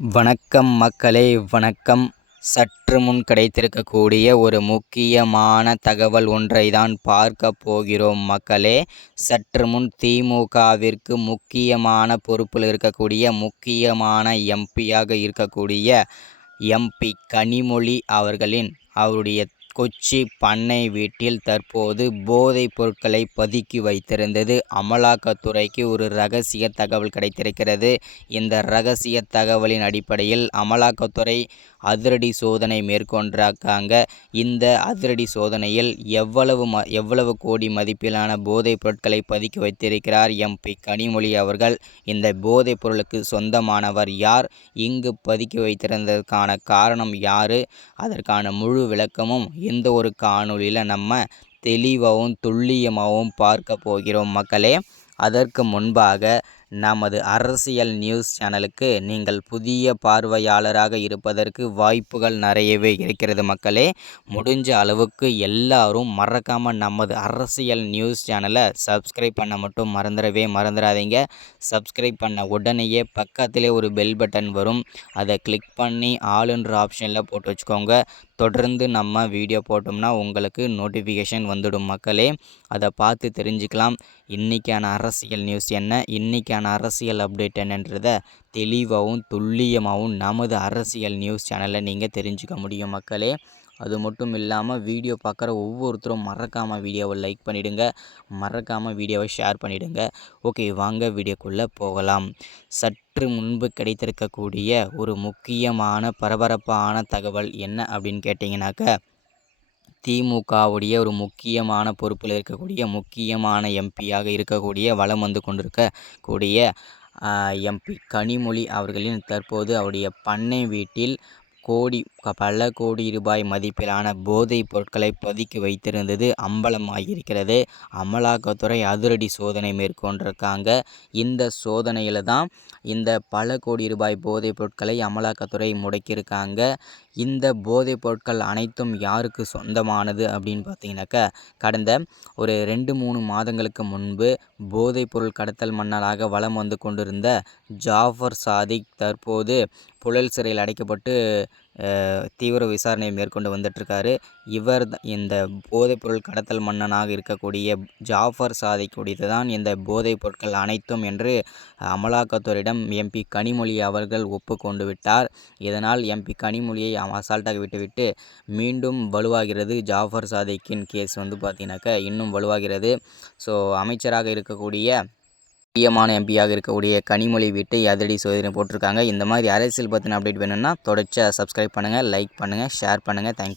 வணக்கம் மக்களே வணக்கம். சற்று முன் கிடைத்திருக்கக்கூடிய ஒரு முக்கியமான தகவல் ஒன்றை தான் பார்க்க போகிறோம் மக்களே. சற்று முன் திமுகவிற்கு முக்கியமான பொறுப்பில் இருக்கக்கூடிய முக்கியமான எம்பியாக இருக்கக்கூடிய எம்பி கனிமொழி அவர்களின் அவருடைய கொச்சி பண்ணை வீட்டில் தற்போது போதைப் பொருட்களை பதுக்கி வைத்திருந்தது. அமலாக்கத்துறைக்கு ஒரு ரகசிய தகவல் கிடைத்திருக்கிறது. இந்த ரகசிய தகவலின் அடிப்படையில் அமலாக்கத்துறை அதிரடி சோதனை மேற்கொண்டிருக்காங்க. இந்த அதிரடி சோதனையில் எவ்வளவு ம எவ்வளவு கோடி மதிப்பிலான போதைப் பொருட்களை பதுக்கி வைத்திருக்கிறார் எம்பி கனிமொழி அவர்கள். இந்த போதைப் பொருளுக்கு சொந்தமானவர் யார்? இங்கு பதுக்கி வைத்திருந்ததற்கான காரணம் யார்? அதற்கான முழு விளக்கமும் இந்த ஒரு காணொலியில் நம்ம தெளிவாகவும் துல்லியமாகவும் பார்க்க போகிறோம் மக்களே. அதற்கு முன்பாக நமது அரசியல் நியூஸ் சேனலுக்கு நீங்கள் புதிய பார்வையாளராக இருப்பதற்கு வாய்ப்புகள் நிறையவே இருக்கிறது மக்களே. முடிஞ்ச அளவுக்கு எல்லாரும் மறக்காமல் நமது அரசியல் நியூஸ் சேனலை சப்ஸ்கிரைப் பண்ண மட்டும் மறந்துடவே மறந்துடாதீங்க. சப்ஸ்கிரைப் பண்ண உடனேயே பக்கத்திலே ஒரு பெல் பட்டன் வரும். அதை கிளிக் பண்ணி ஆளுன்ற ஆப்ஷனில் போட்டு வச்சுக்கோங்க. தொடர்ந்து நம்ம வீடியோ போட்டோம்னா உங்களுக்கு நோட்டிஃபிகேஷன் வந்துடும் மக்களே. அதை பார்த்து தெரிஞ்சுக்கலாம். இன்றைக்கான அரசியல் நியூஸ் என்ன? இன்றைக்கான அரசியல் அப்டேட் என்னன்றதை தெளிவாகவும் துல்லியமாகவும் நமது அரசியல் நியூஸ் சேனலில் நீங்கள் தெரிஞ்சுக்க முடியும் மக்களே. அது மட்டும் இல்லாமல் வீடியோ பார்க்குற ஒவ்வொருத்தரும் மறக்காமல் வீடியோவை லைக் பண்ணிவிடுங்க மறக்காமல் வீடியோவை ஷேர் பண்ணிவிடுங்க ஓகே வாங்க வீடியோக்குள்ளே போகலாம். சற்று முன்பு கிடைத்திருக்கக்கூடிய ஒரு முக்கியமான பரபரப்பான தகவல் என்ன அப்படின்னு கேட்டிங்கனாக்க திமுகவுடைய ஒரு முக்கியமான பொறுப்பில் இருக்கக்கூடிய முக்கியமான எம்பியாக இருக்கக்கூடிய வளம் வந்து கொண்டிருக்கக்கூடிய எம்பி கனிமொழி அவர்களின் தற்போது அவருடைய பண்ணை வீட்டில் கோடி பல கோடி ரூபாய் மதிப்பிலான போதைப் பொருட்களை பதுக்கி வைத்திருந்தது அம்பலமாகியிருக்கிறது அமலாக்கத்துறை அதிரடி சோதனை மேற்கொண்டிருக்காங்க. இந்த சோதனையில் தான் இந்த பல கோடி ரூபாய் போதைப் பொருட்களை அமலாக்கத்துறை முடக்கியிருக்காங்க. இந்த போதைப் பொருட்கள் அனைத்தும் யாருக்கு சொந்தமானது அப்படின்னு பார்த்தீங்கன்னாக்கா கடந்த ஒரு ரெண்டு மூணு மாதங்களுக்கு முன்பு போதைப் பொருள் கடத்தல் மன்னராக வலம் வந்து கொண்டிருந்த ஜாஃபர் சாதிக் தற்போது புழல் சிறையில் அடைக்கப்பட்டு தீவிர விசாரணை மேற்கொண்டு வந்துட்டுருக்காரு. இவர் இந்த போதைப்பொருள் கடத்தல் மன்னனாக இருக்கக்கூடிய ஜாஃபர் சாதிக்குடையது தான் இந்த போதைப் பொருட்கள் அனைத்தும் என்று அமலாக்கத்துறையிடம் எம்பி கனிமொழி அவர்கள் ஒப்புக்கொண்டு விட்டார். இதனால் எம்பி கனிமொழியை அசால்ட்டாக விட்டுவிட்டு மீண்டும் வலுவாகிறது ஜாஃபர் சாதிக்கின் கேஸ் வந்து பார்த்திங்கனாக்கா இன்னும் வலுவாகிறது. ஸோ அமைச்சராக இருக்கக்கூடிய முக்கியமான எம்பியாக இருக்கக்கூடிய கனிமொழி வீட்டை அதிரடி சோதனை போட்டிருக்காங்க. இந்த மாதிரி அரசியல் பற்றின அப்டேட் வேணும்னா தொடர்ச்சியாக சப்ஸ்கிரைப் பண்ணுங்கள் லைக் பண்ணுங்கள் ஷேர் பண்ணுங்கள் தேங்க்